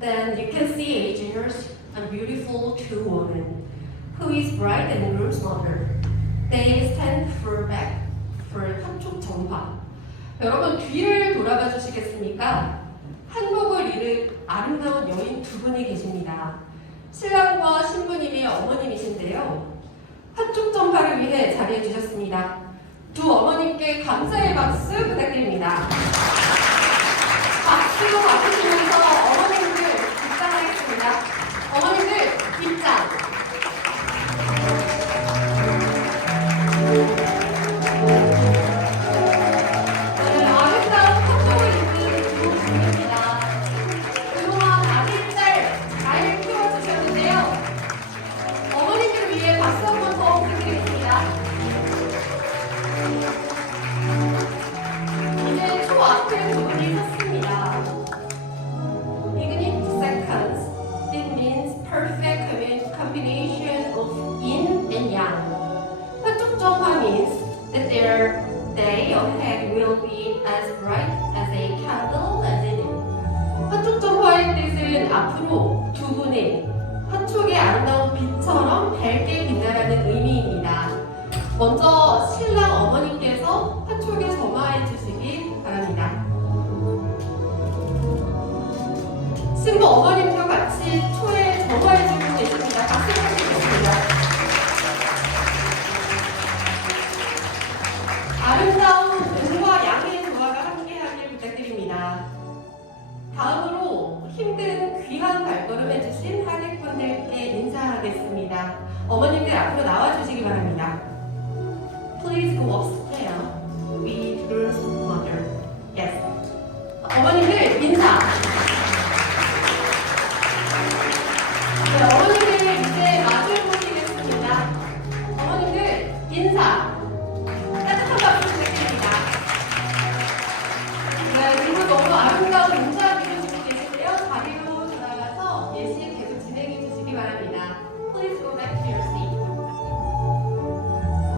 Then you can see a beautiful two women who is bride and groom's mother. They stand for back for 한쪽 전파. 여러분 뒤를 돌아봐 주시겠습니까? 한복을 입은 아름다운 여인 두 분이 계십니다. 신랑과 신부님이 어머님이신데요. 한쪽 전파를 위해 자리해 주셨습니다. 두 어머님께 감사의 박수 that their day ahead will be as bright as a candle as it is. 정화의 뜻은 앞으로 두 분의 한쪽의 아름다운 빛처럼 밝게 빛나라는 의미입니다. 먼저 신랑 어머니께서 한쪽에 점화해 주시기 바랍니다. 신부 어머님 아름다운 은과 양의 조화가 함께하길 부탁드립니다. 다음으로 힘든 귀한 발걸음 해주신 하객분들께 인사하겠습니다. 어머님들 앞으로 나와주시기 바랍니다. Please go upstairs with groom's mother. Yes. 어머님들 인사.